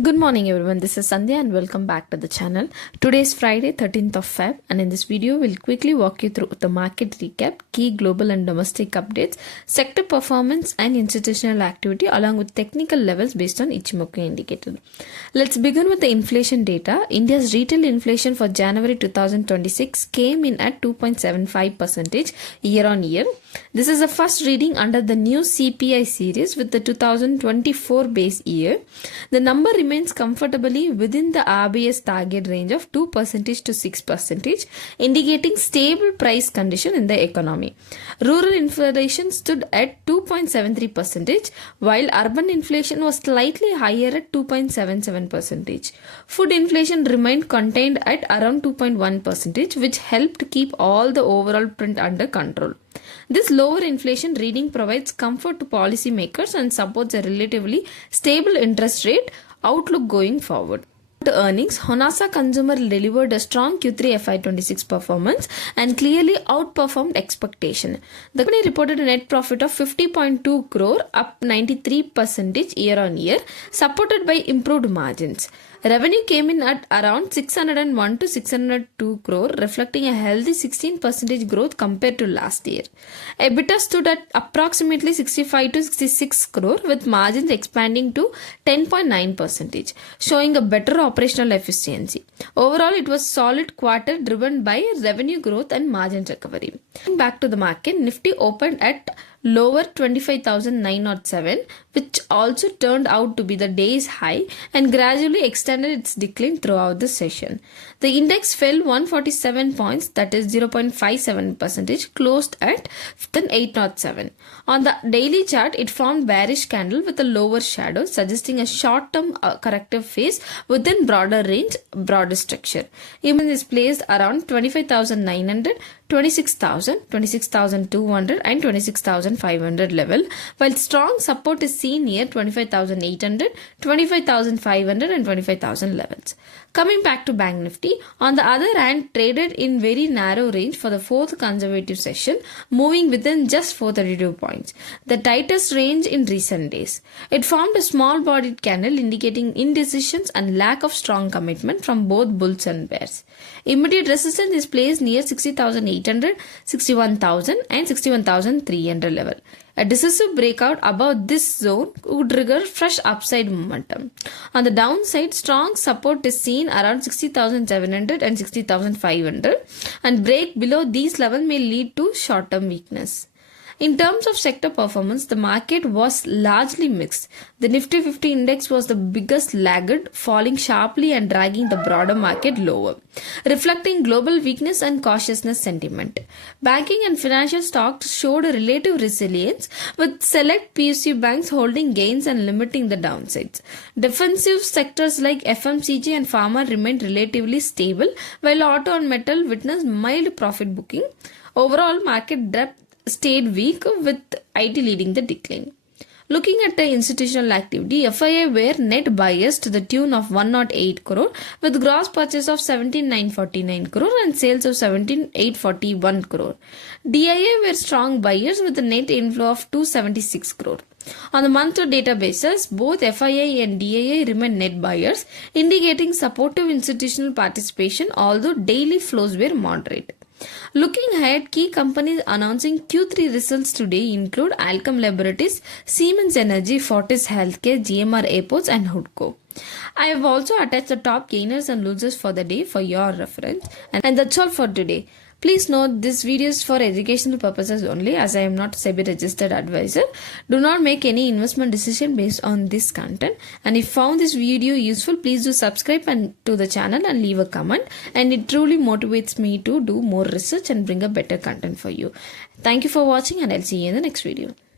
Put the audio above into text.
Good morning everyone, this is Sandhya and welcome back to the channel. Today is Friday 13th of Feb and in this video we'll quickly walk you through the market recap, key global and domestic updates, sector performance and institutional activity along with technical levels based on Ichimoku indicator. Let's begin with the inflation data. India's retail inflation for January 2026 came in at 2.75% year on year. This is the first reading under the new CPI series with the 2024 base year. The number remains comfortably within the RBI's target range of 2% to 6%, indicating stable price condition in the economy. Rural inflation stood at 2.73%, while urban inflation was slightly higher at 2.77%. Food inflation remained contained at around 2.1%, which helped keep all the overall print under control. This lower inflation reading provides comfort to policymakers and supports a relatively stable interest rate outlook going forward. To earnings, Honasa Consumer delivered a strong Q3 FY26 performance and clearly outperformed expectation. The company reported a net profit of 50.2 crore, up 93% year on year, supported by improved margins. Revenue came in at around 601 to 602 crore, reflecting a healthy 16% growth compared to last year. EBITDA stood at approximately 65 to 66 crore, with margins expanding to 10.9%, showing a better operational efficiency. Overall, it was a solid quarter driven by revenue growth and margin recovery. Back to the market, Nifty opened at lower 25,907, which also turned out to be the day's high and gradually extended its decline throughout the session. The index fell 147 points, that is 0.57%, closed at 807. On the daily chart, it formed bearish candle with a lower shadow, suggesting a short-term corrective phase within broader range, broader structure. Even is placed around 25,900, 26,000, 26,200 and 26,500 level, while strong support is seen near 25,800, 25,500 and 25,000 levels. Coming back to Bank Nifty, on the other hand, traded in very narrow range for the fourth consecutive session, moving within just 432 points, the tightest range in recent days. It formed a small bodied candle indicating indecisions and lack of strong commitment from both bulls and bears. Immediate resistance is placed near 60,800, 61,000 and 61,300 level. A decisive breakout above this zone would trigger fresh upside momentum. On the downside, strong support is seen around 60,700 and 60,500, and break below these levels may lead to short-term weakness. In terms of sector performance, the market was largely mixed. The Nifty 50 index was the biggest laggard, falling sharply and dragging the broader market lower, reflecting global weakness and cautiousness sentiment. Banking and financial stocks showed a relative resilience, with select PSU banks holding gains and limiting the downsides. Defensive sectors like FMCG and pharma remained relatively stable, while auto and metal witnessed mild profit booking. Overall, market depth stayed weak, with IT leading the decline. Looking at the institutional activity, FII were net buyers to the tune of 108 crore, with gross purchase of 17,949 crore and sales of 17,841 crore. DIA were strong buyers with a net inflow of 276 crore. On the month-to-data basis, both FII and DIA remained net buyers, indicating supportive institutional participation, although daily flows were moderate. Looking ahead, key companies announcing Q3 results today include Alchem Laboratories, Siemens Energy, Fortis Healthcare, GMR Airports and Hudco. I have also attached the top gainers and losers for the day for your reference. And that's all for today. Please note this video is for educational purposes only, as I am not a SEBI registered advisor. Do not make any investment decision based on this content. And if you found this video useful, please do subscribe to the channel and leave a comment. And it truly motivates me to do more research and bring a better content for you. Thank you for watching, and I'll see you in the next video.